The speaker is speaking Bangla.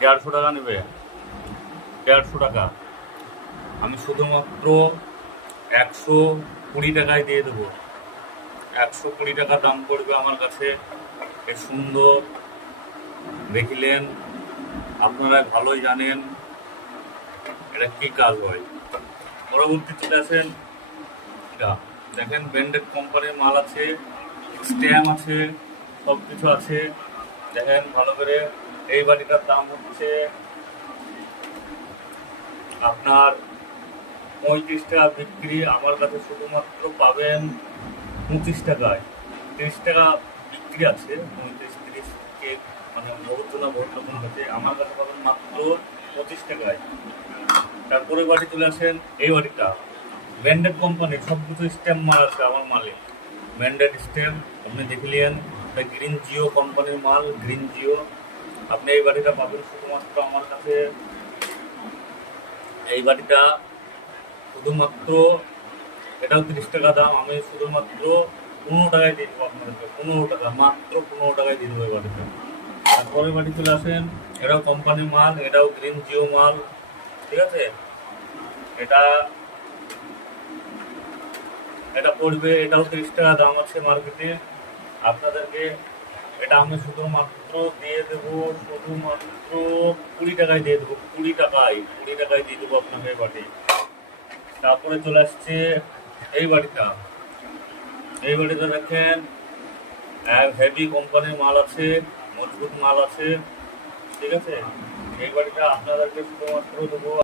150 টাকা নেবে, 150 টাকা। আমি শুধুমাত্র 120 টাকায় দিয়ে দেবো। 120 টাকা দাম পড়বে আমার কাছে। এ সুন্দর, দেখিলেন, আপনারা ভালোই জানেন এটা কি কাজ হয়। পরবর্তী চলে আসেন, এটা দেখেন ব্র্যান্ডেড কোম্পানির মাল আছে, স্ট্যাম্প আছে, সব কিছু আছে। দেখেন ভালো করে। এই বাটিটার দাম হচ্ছে আপনার 35 টাকা বিক্রি, আমার কাছে শুধুমাত্র পাবেন 25 টাকায়। 30 টাকা বিক্রি আছে, 35-30 কে মানে বহুত না বহুত রকম আছে, আমার কাছে পাবেন মাত্র 25 টাকায়। তারপরে বাড়ি চলে আসেন, এই বাড়িটা ব্র্যান্ডেড কোম্পানির সব কিছু স্ট্যাম্প মাল আছে আমার মালে, ব্র্যান্ডেড স্ট্যাম্প। আপনি দেখলেন গ্রিন জিও কোম্পানির মাল, গ্রিন জিও। আপনি এই বাড়িটা পাবেন শুধুমাত্র আমার কাছে। এই বাড়িটা শুধুমাত্র, এটাও 30 টাকা দাম, আমি শুধুমাত্র 15 টাকায় দিয়ে দেবো আপনাদেরকে। 15 টাকা, মাত্র 15 টাকায় দিয়ে দেবো এই বাড়িটা। তারপরে বাড়ি চলে আসেন, এটাও কোম্পানির মাল, এটাও গ্রিন জিও মাল, ঠিক আছে। এটা এটা পড়বে, এটাও 30 টাকা দাম আছে মার্কেটে আপনাদেরকে। এটা আমি শুধুমাত্র দিয়ে দেবো, শুধুমাত্র 20 টাকায় দিয়ে দেবো। 20 টাকায় দিয়ে দেবো আপনাকে এই বাড়ি। তারপরে চলে আসছে এই বাড়িটা। এই বাড়িতে দেখেন হেভি কোম্পানির মাল আছে, মজবুত মাল আছে, ঠিক আছে। এই বাড়িটা আপনাদেরকে শুধুমাত্র দেবো